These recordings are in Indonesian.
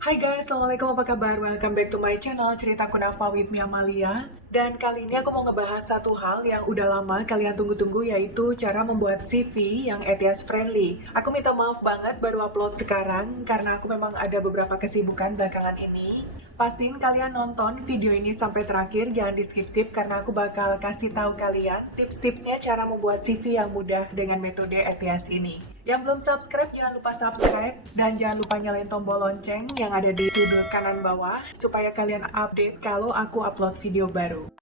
Hai guys, Assalamualaikum, apa kabar? Welcome back to my channel Cerita Kunafa with Mia Amalia. Dan kali ini aku mau ngebahas satu hal yang udah lama kalian tunggu-tunggu, yaitu cara membuat CV yang ETIAS friendly. Aku minta maaf banget baru upload sekarang karena aku memang ada beberapa kesibukan belakangan ini. Pastiin kalian nonton video ini sampai terakhir, jangan di skip-skip karena aku bakal kasih tahu kalian tips-tipsnya cara membuat CV yang mudah dengan metode ETIAS ini. Yang belum subscribe, jangan lupa subscribe dan jangan lupa nyalain tombol lonceng yang ada di sudut kanan bawah supaya kalian update kalau aku upload video baru.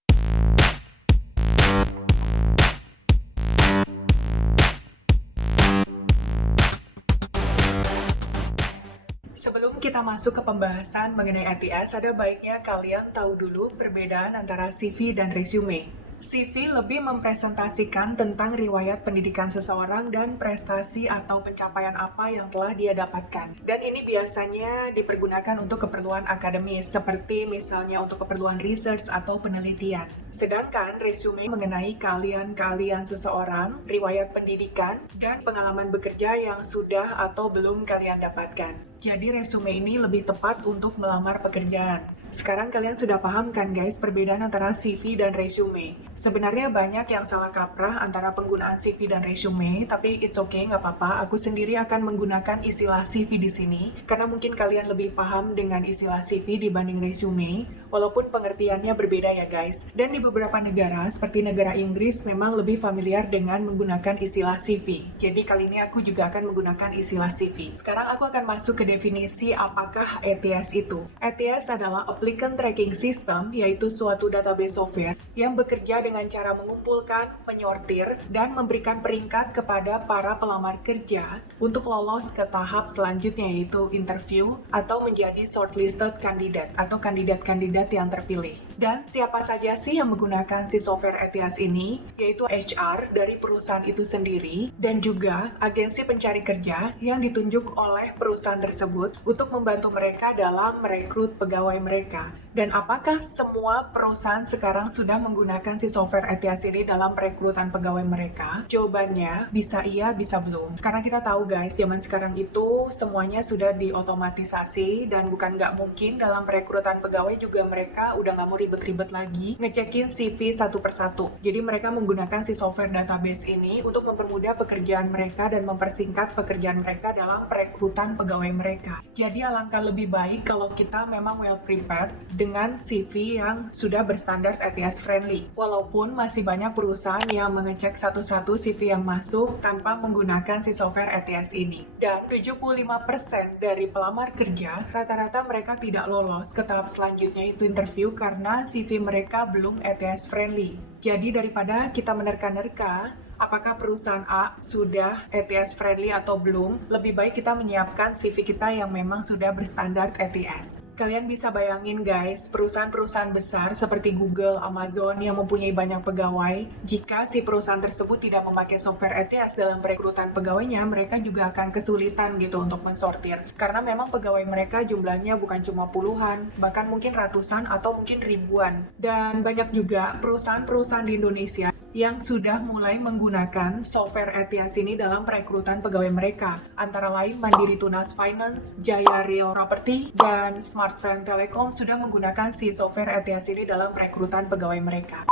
Sebelum kita masuk ke pembahasan mengenai ETIAS, ada baiknya kalian tahu dulu perbedaan antara CV dan resume. CV lebih mempresentasikan tentang riwayat pendidikan seseorang dan prestasi atau pencapaian apa yang telah dia dapatkan. Dan ini biasanya dipergunakan untuk keperluan akademis, seperti misalnya untuk keperluan research atau penelitian. Sedangkan resume mengenai keahlian-keahlian seseorang, riwayat pendidikan, dan pengalaman bekerja yang sudah atau belum kalian dapatkan. Jadi resume ini lebih tepat untuk melamar pekerjaan. Sekarang kalian sudah paham kan guys perbedaan antara CV dan resume? Sebenarnya banyak yang salah kaprah antara penggunaan CV dan resume, tapi it's okay, nggak apa-apa. Aku sendiri akan menggunakan istilah CV di sini, karena mungkin kalian lebih paham dengan istilah CV dibanding resume, walaupun pengertiannya berbeda ya guys. Dan di beberapa negara, seperti negara Inggris, memang lebih familiar dengan menggunakan istilah CV. Jadi kali ini aku juga akan menggunakan istilah CV. Sekarang aku akan masuk ke definisi apakah ETIAS itu. ETIAS adalah Applicant Tracking System, yaitu suatu database software yang bekerja dengan cara mengumpulkan, menyortir, dan memberikan peringkat kepada para pelamar kerja untuk lolos ke tahap selanjutnya, yaitu interview atau menjadi shortlisted candidate atau kandidat-kandidat yang terpilih. Dan siapa saja sih yang menggunakan si software ETIAS ini? Yaitu HR dari perusahaan itu sendiri dan juga agensi pencari kerja yang ditunjuk oleh perusahaan tersebut untuk membantu mereka dalam merekrut pegawai mereka. Dan apakah semua perusahaan sekarang sudah menggunakan si software ETIAS ini dalam perekrutan pegawai mereka? Jawabannya bisa iya, bisa belum. Karena kita tahu guys, zaman sekarang itu semuanya sudah diotomatisasi dan bukan nggak mungkin dalam perekrutan pegawai juga mereka udah nggak mau ribet-ribet lagi ngecekin CV satu persatu. Jadi mereka menggunakan si software database ini untuk mempermudah pekerjaan mereka dan mempersingkat pekerjaan mereka dalam perekrutan pegawai mereka. Jadi alangkah lebih baik kalau kita memang well prepared dengan CV yang sudah berstandar ETIAS friendly. Walaupun masih banyak perusahaan yang mengecek satu-satu CV yang masuk tanpa menggunakan si software ETIAS ini. Dan 75% dari pelamar kerja, rata-rata mereka tidak lolos ke tahap selanjutnya, itu interview, karena CV mereka belum ETIAS friendly. Jadi daripada kita menerka-nerka apakah perusahaan A sudah ETIAS friendly atau belum, lebih baik kita menyiapkan CV kita yang memang sudah berstandar ETIAS. Kalian bisa bayangin guys, perusahaan-perusahaan besar seperti Google, Amazon yang mempunyai banyak pegawai, jika si perusahaan tersebut tidak memakai software ETIAS dalam perekrutan pegawainya, mereka juga akan kesulitan gitu untuk mensortir. Karena memang pegawai mereka jumlahnya bukan cuma puluhan, bahkan mungkin ratusan atau mungkin ribuan. Dan banyak juga perusahaan-perusahaan di Indonesia yang sudah mulai menggunakan software ETIAS ini dalam perekrutan pegawai mereka. Antara lain Mandiri Tunas Finance, Jaya Real Property, dan Smartfren Telekom sudah menggunakan si software ETIAS ini dalam perekrutan pegawai mereka.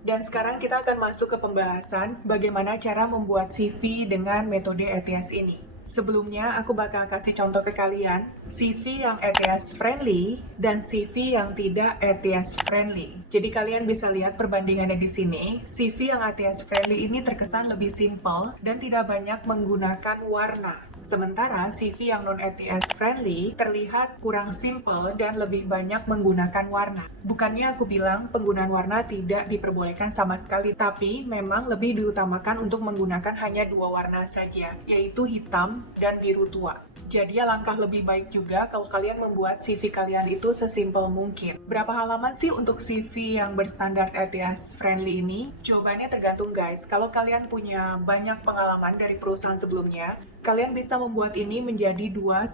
Dan sekarang kita akan masuk ke pembahasan bagaimana cara membuat CV dengan metode ETIAS ini. Sebelumnya, aku bakal kasih contoh ke kalian, CV yang ETIAS friendly dan CV yang tidak ETIAS friendly. Jadi kalian bisa lihat perbandingannya di sini. CV yang ETIAS friendly ini terkesan lebih simple dan tidak banyak menggunakan warna. Sementara CV yang non-ETIAS friendly terlihat kurang simple dan lebih banyak menggunakan warna. Bukannya aku bilang penggunaan warna tidak diperbolehkan sama sekali, tapi memang lebih diutamakan untuk menggunakan hanya dua warna saja, yaitu hitam dan biru tua. Jadi alangkah lebih baik juga kalau kalian membuat CV kalian itu sesimpel mungkin. Berapa halaman sih untuk CV yang berstandar ETIAS friendly ini? Jawabannya tergantung guys. Kalau kalian punya banyak pengalaman dari perusahaan sebelumnya, kalian bisa membuat ini menjadi 2-3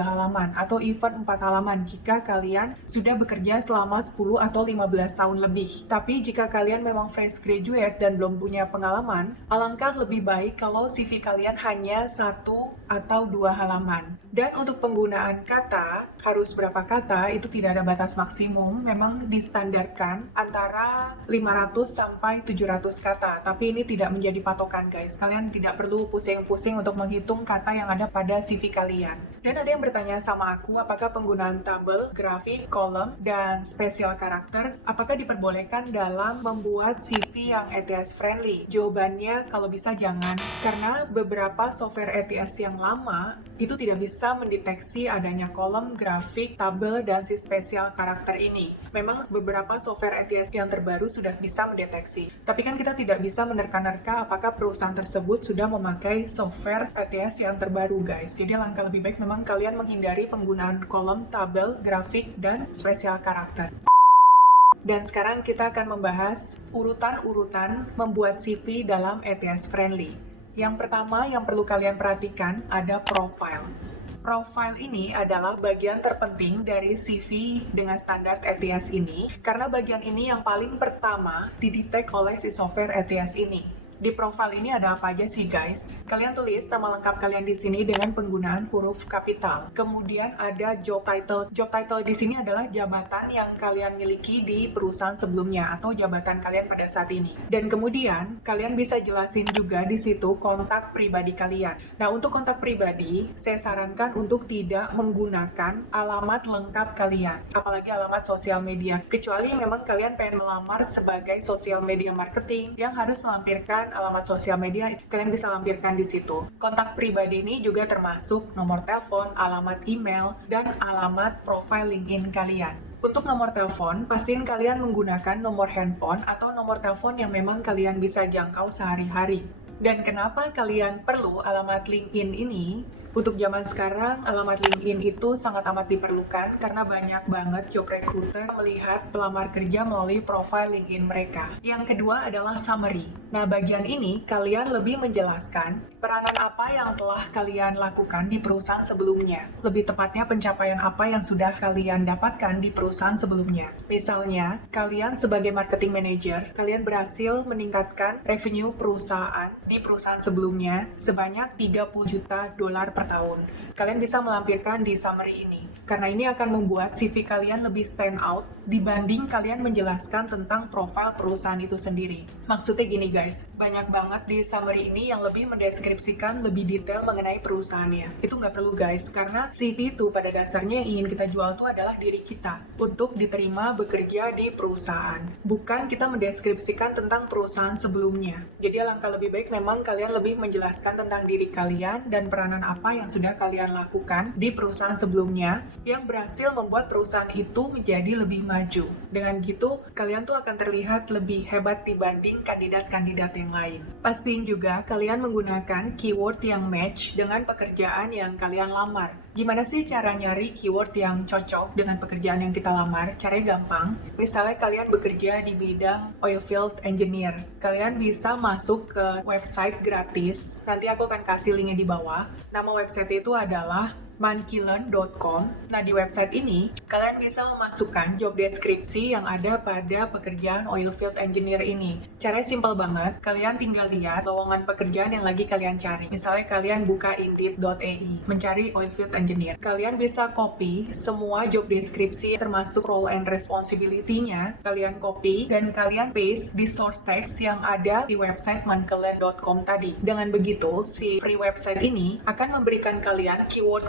halaman atau even 4 halaman jika kalian sudah bekerja selama 10 atau 15 tahun lebih. Tapi jika kalian memang fresh graduate dan belum punya pengalaman, alangkah lebih baik kalau CV kalian hanya 1 atau 2 halaman. nyaman. Dan untuk penggunaan kata, harus berapa kata, itu tidak ada batas maksimum, memang distandarkan antara 500 sampai 700 kata, tapi ini tidak menjadi patokan guys. Kalian tidak perlu pusing-pusing untuk menghitung kata yang ada pada CV kalian. Dan ada yang bertanya sama aku, apakah penggunaan tabel, grafik, kolom, dan spesial karakter, apakah diperbolehkan dalam membuat CV yang ETS friendly? Jawabannya, kalau bisa jangan, karena beberapa software ETS yang lama itu tidak bisa mendeteksi adanya kolom, grafik, tabel, dan si spesial karakter ini. Memang beberapa software ETS yang terbaru sudah bisa mendeteksi, tapi kan kita tidak bisa menerka-nerka apakah perusahaan tersebut sudah memakai software ETS yang terbaru guys. Jadi langkah lebih baik memang kalian menghindari penggunaan kolom, tabel, grafik, dan spesial karakter. Dan sekarang kita akan membahas urutan-urutan membuat CV dalam ETS friendly. Yang pertama yang perlu kalian perhatikan ada profile. Profile ini adalah bagian terpenting dari CV dengan standar ETS ini, karena bagian ini yang paling pertama didetek oleh si software ETS ini. Di profile ini ada apa aja sih guys? Kalian tulis nama lengkap kalian di sini dengan penggunaan huruf kapital. Kemudian ada job title. Job title di sini adalah jabatan yang kalian miliki di perusahaan sebelumnya atau jabatan kalian pada saat ini. Dan kemudian kalian bisa jelasin juga di situ kontak pribadi kalian. Nah, untuk kontak pribadi, saya sarankan untuk tidak menggunakan alamat lengkap kalian, apalagi alamat sosial media. Kecuali memang kalian pengen melamar sebagai sosial media marketing yang harus melampirkan alamat sosial media, kalian bisa lampirkan di situ. Kontak pribadi ini juga termasuk nomor telepon, alamat email, dan alamat profile LinkedIn kalian. Untuk nomor telepon, pastiin kalian menggunakan nomor handphone atau nomor telepon yang memang kalian bisa jangkau sehari-hari. Dan kenapa kalian perlu alamat LinkedIn ini? Untuk zaman sekarang, alamat LinkedIn itu sangat amat diperlukan karena banyak banget job recruiter melihat pelamar kerja melalui profile LinkedIn mereka. Yang kedua adalah summary. Nah, bagian ini kalian lebih menjelaskan peranan apa yang telah kalian lakukan di perusahaan sebelumnya. Lebih tepatnya pencapaian apa yang sudah kalian dapatkan di perusahaan sebelumnya. Misalnya, kalian sebagai marketing manager, kalian berhasil meningkatkan revenue perusahaan di perusahaan sebelumnya sebanyak $30 juta per tahun. Kalian bisa melampirkan di summary ini, karena ini akan membuat CV kalian lebih stand out dibanding kalian menjelaskan tentang profil perusahaan itu sendiri. Maksudnya gini guys, banyak banget di summary ini yang lebih mendeskripsikan lebih detail mengenai perusahaannya. Itu nggak perlu guys, karena CV itu pada dasarnya yang ingin kita jual itu adalah diri kita untuk diterima bekerja di perusahaan. Bukan kita mendeskripsikan tentang perusahaan sebelumnya. Jadi alangkah lebih baik memang kalian lebih menjelaskan tentang diri kalian dan peranan apa yang sudah kalian lakukan di perusahaan sebelumnya yang berhasil membuat perusahaan itu menjadi lebih maju. Dengan gitu, kalian tuh akan terlihat lebih hebat dibanding kandidat-kandidat yang lain. Pastiin juga kalian menggunakan keyword yang match dengan pekerjaan yang kalian lamar. Gimana sih cara nyari keyword yang cocok dengan pekerjaan yang kita lamar? Caranya gampang. Misalnya kalian bekerja di bidang oilfield engineer. Kalian bisa masuk ke website gratis. Nanti aku akan kasih linknya di bawah. Nama website itu adalah mankilearn.com. Nah, di website ini, kalian bisa memasukkan job deskripsi yang ada pada pekerjaan oilfield engineer ini. Caranya simpel banget, kalian tinggal lihat lowongan pekerjaan yang lagi kalian cari. Misalnya kalian buka indeed.ai, mencari oilfield engineer. Kalian bisa copy semua job deskripsi termasuk role and responsibility-nya, kalian copy dan kalian paste di source text yang ada di website mankilearn.com tadi. Dengan begitu, si free website ini akan memberikan kalian keyword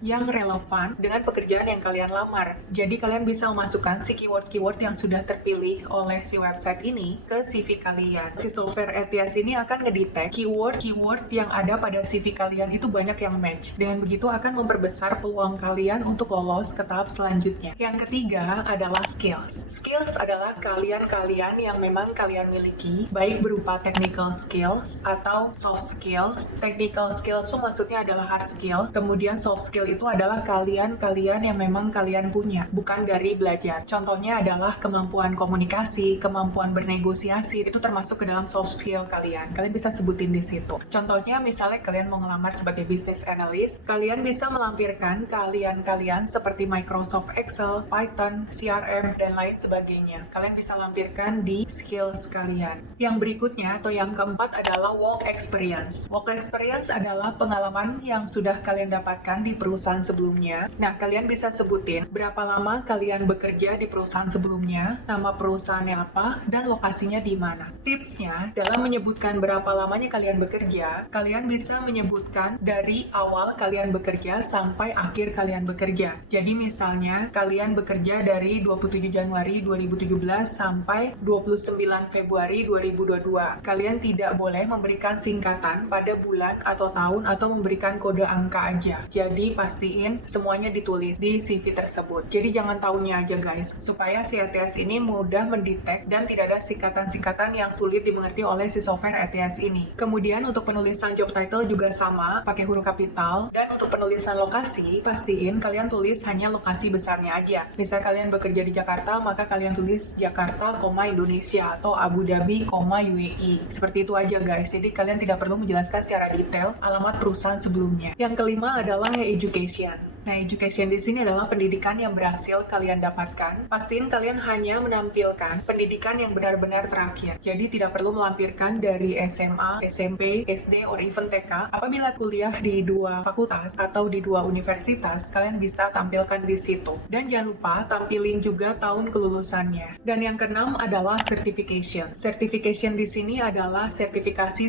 yang relevan dengan pekerjaan yang kalian lamar. Jadi kalian bisa memasukkan si keyword-keyword yang sudah terpilih oleh si website ini ke CV kalian. Si software ETS ini akan ngedetect keyword-keyword yang ada pada CV kalian itu banyak yang match. Dengan begitu akan memperbesar peluang kalian untuk lolos ke tahap selanjutnya. Yang ketiga adalah skills. Skills adalah kalian yang memang kalian miliki, baik berupa technical skills atau soft skills. Technical skills itu maksudnya adalah hard skill, kemudian soft soft skill itu adalah kalian yang memang kalian punya, bukan dari belajar. Contohnya adalah kemampuan komunikasi, kemampuan bernegosiasi, itu termasuk ke dalam soft skill kalian. Kalian bisa sebutin di situ. Contohnya misalnya kalian mau ngelamar sebagai business analyst, kalian bisa melampirkan kalian seperti Microsoft Excel, Python, CRM, dan lain sebagainya. Kalian bisa lampirkan di skills kalian. Yang berikutnya atau yang keempat adalah work experience. Work experience adalah pengalaman yang sudah kalian dapatkan di perusahaan sebelumnya. Nah, kalian bisa sebutin berapa lama kalian bekerja di perusahaan sebelumnya, nama perusahaannya apa, dan lokasinya di mana. Tipsnya, dalam menyebutkan berapa lamanya kalian bekerja, kalian bisa menyebutkan dari awal kalian bekerja sampai akhir kalian bekerja. Jadi misalnya, kalian bekerja dari 27 Januari 2017 sampai 29 Februari 2022. Kalian tidak boleh memberikan singkatan pada bulan atau tahun atau memberikan kode angka aja. Jadi pastiin semuanya ditulis di CV tersebut. Jadi jangan tahunnya aja guys, supaya si ATS ini mudah mendetek dan tidak ada singkatan-singkatan yang sulit dimengerti oleh si software ATS ini. Kemudian untuk penulisan job title juga sama, pakai huruf kapital. Dan untuk penulisan lokasi, pastiin kalian tulis hanya lokasi besarnya aja. Misal kalian bekerja di Jakarta, maka kalian tulis Jakarta, Indonesia atau Abu Dhabi, UAE. Seperti itu aja guys. Jadi kalian tidak perlu menjelaskan secara detail alamat perusahaan sebelumnya. Yang kelima adalah education. Nah, education di sini adalah pendidikan yang berhasil kalian dapatkan. Pastiin kalian hanya menampilkan pendidikan yang benar-benar terakhir. Jadi tidak perlu melampirkan dari SMA, SMP, SD, or even TK. Apabila kuliah di 2 fakultas atau di 2 universitas, kalian bisa tampilkan di situ. Dan jangan lupa tampilin juga tahun kelulusannya. Dan yang keenam adalah certification. Certification di sini adalah sertifikasi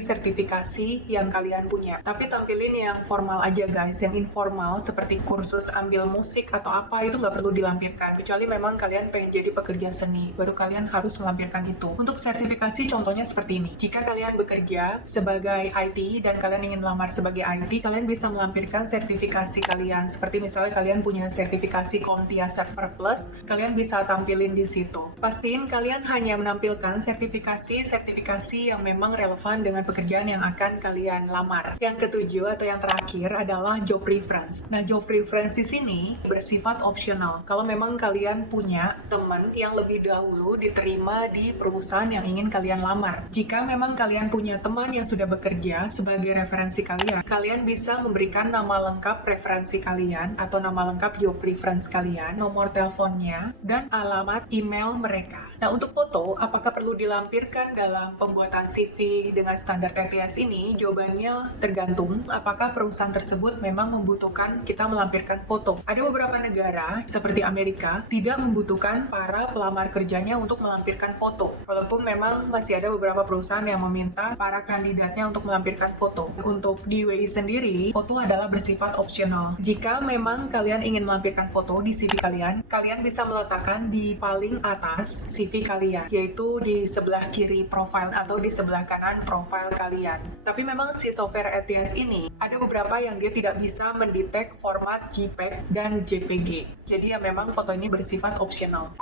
yang kalian punya. Tapi tampilin yang formal aja guys. Yang informal seperti kursus ambil musik atau apa itu nggak perlu dilampirkan, kecuali memang kalian pengen jadi pekerja seni, baru kalian harus melampirkan itu. Untuk sertifikasi contohnya seperti ini. Jika kalian bekerja sebagai IT dan kalian ingin melamar sebagai IT, kalian bisa melampirkan sertifikasi kalian. Seperti misalnya kalian punya sertifikasi CompTIA Server Plus, kalian bisa tampilin di situ. Pastiin kalian hanya menampilkan sertifikasi yang memang relevan dengan pekerjaan yang akan kalian lamar. Yang ketujuh atau yang terakhir adalah job reference. Nah, job reference di sini bersifat opsional. Kalau memang kalian punya teman yang lebih dahulu diterima di perusahaan yang ingin kalian lamar. Jika memang kalian punya teman yang sudah bekerja sebagai referensi kalian, kalian bisa memberikan nama lengkap referensi kalian atau nama lengkap job reference kalian, nomor teleponnya, dan alamat email mereka. Nah, untuk foto, apakah perlu dilampirkan dalam pembuatan CV dengan standar TTS ini? Jawabannya tergantung apakah perusahaan tersebut memang membutuhkan kita melampirkan foto. Ada beberapa negara, seperti Amerika, tidak membutuhkan para pelamar kerjanya untuk melampirkan foto. Walaupun memang masih ada beberapa perusahaan yang meminta para kandidatnya untuk melampirkan foto. Untuk di WI sendiri, foto adalah bersifat opsional. Jika memang kalian ingin melampirkan foto di CV kalian, kalian bisa meletakkan di paling atas CV kalian, yaitu di sebelah kiri profile atau di sebelah kanan profile kalian. Tapi memang si software ATS ini ada beberapa yang dia tidak bisa mendetek format JPEG dan JPG. Jadi ya memang foto ini bersifat opsional.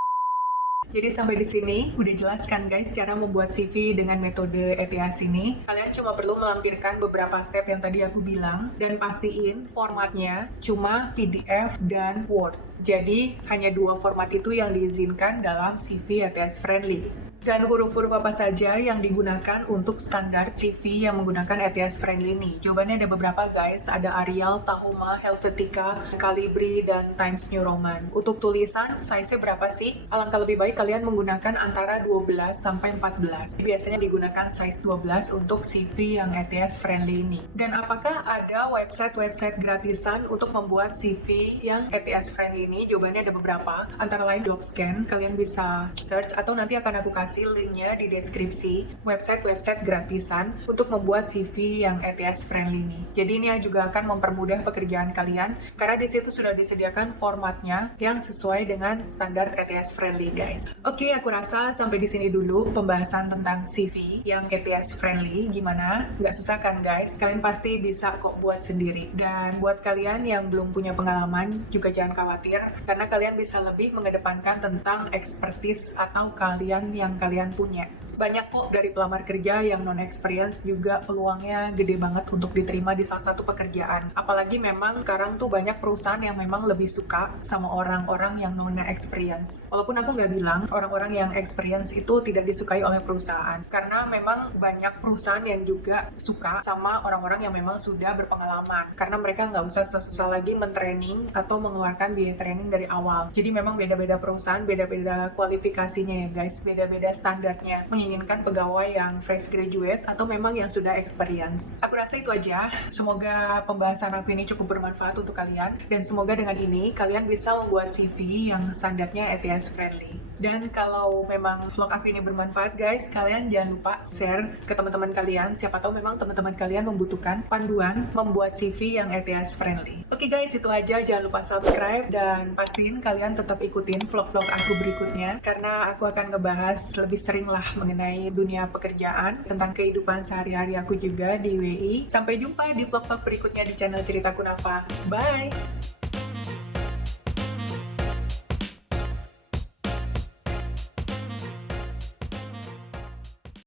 Jadi sampai di sini udah jelas kan guys cara membuat CV dengan metode ETS ini. Kalian cuma perlu melampirkan beberapa step yang tadi aku bilang dan pastiin formatnya cuma PDF dan Word. Jadi hanya 2 format itu yang diizinkan dalam CV ETS friendly. Dan huruf-huruf apa saja yang digunakan untuk standar CV yang menggunakan ETS friendly ini? Jawabannya ada beberapa guys, ada Arial, Tahoma, Helvetica, Calibri, dan Times New Roman. Untuk tulisan, size-nya berapa sih? Alangkah lebih baik kalian menggunakan antara 12 sampai 14. Biasanya digunakan size 12 untuk CV yang ETS friendly ini. Dan apakah ada website-website gratisan untuk membuat CV yang ETS friendly ini? Jawabannya ada beberapa, antara lain Jobscan, kalian bisa search atau nanti akan aku kasih linknya di deskripsi website-website gratisan untuk membuat CV yang ETS friendly ini. Jadi ini juga akan mempermudah pekerjaan kalian karena di situ sudah disediakan formatnya yang sesuai dengan standar ETS friendly guys. Oke, aku rasa sampai di sini dulu pembahasan tentang CV yang ETS friendly. Gimana? Nggak susah kan guys? Kalian pasti bisa kok buat sendiri. Dan buat kalian yang belum punya pengalaman juga jangan khawatir karena kalian bisa lebih mengedepankan tentang expertise atau kalian yang kalian punya. Banyak kok dari pelamar kerja yang non-experience juga peluangnya gede banget untuk diterima di salah satu pekerjaan. Apalagi memang sekarang tuh banyak perusahaan yang memang lebih suka sama orang-orang yang non-experience. Walaupun aku nggak bilang orang-orang yang experience itu tidak disukai oleh perusahaan. Karena memang banyak perusahaan yang juga suka sama orang-orang yang memang sudah berpengalaman. Karena mereka nggak usah susah lagi mentraining atau mengeluarkan biaya training dari awal. Jadi memang beda-beda perusahaan, beda-beda kualifikasinya ya guys, beda-beda standarnya. Menginginkan pegawai yang fresh graduate atau memang yang sudah experience. Aku rasa itu aja. Semoga pembahasan aku ini cukup bermanfaat untuk kalian. Dan semoga dengan ini kalian bisa membuat CV yang standarnya ATS friendly. Dan kalau memang vlog aku ini bermanfaat guys, kalian jangan lupa share ke teman-teman kalian. Siapa tahu memang teman-teman kalian membutuhkan panduan membuat CV yang ATS friendly. Oke guys, itu aja. Jangan lupa subscribe dan pastiin kalian tetap ikutin vlog-vlog aku berikutnya. Karena aku akan ngebahas lebih sering lah mengenai dunia pekerjaan, tentang kehidupan sehari-hari aku juga di WI. Sampai jumpa di vlog-vlog berikutnya di channel Cerita Kunafa. Bye!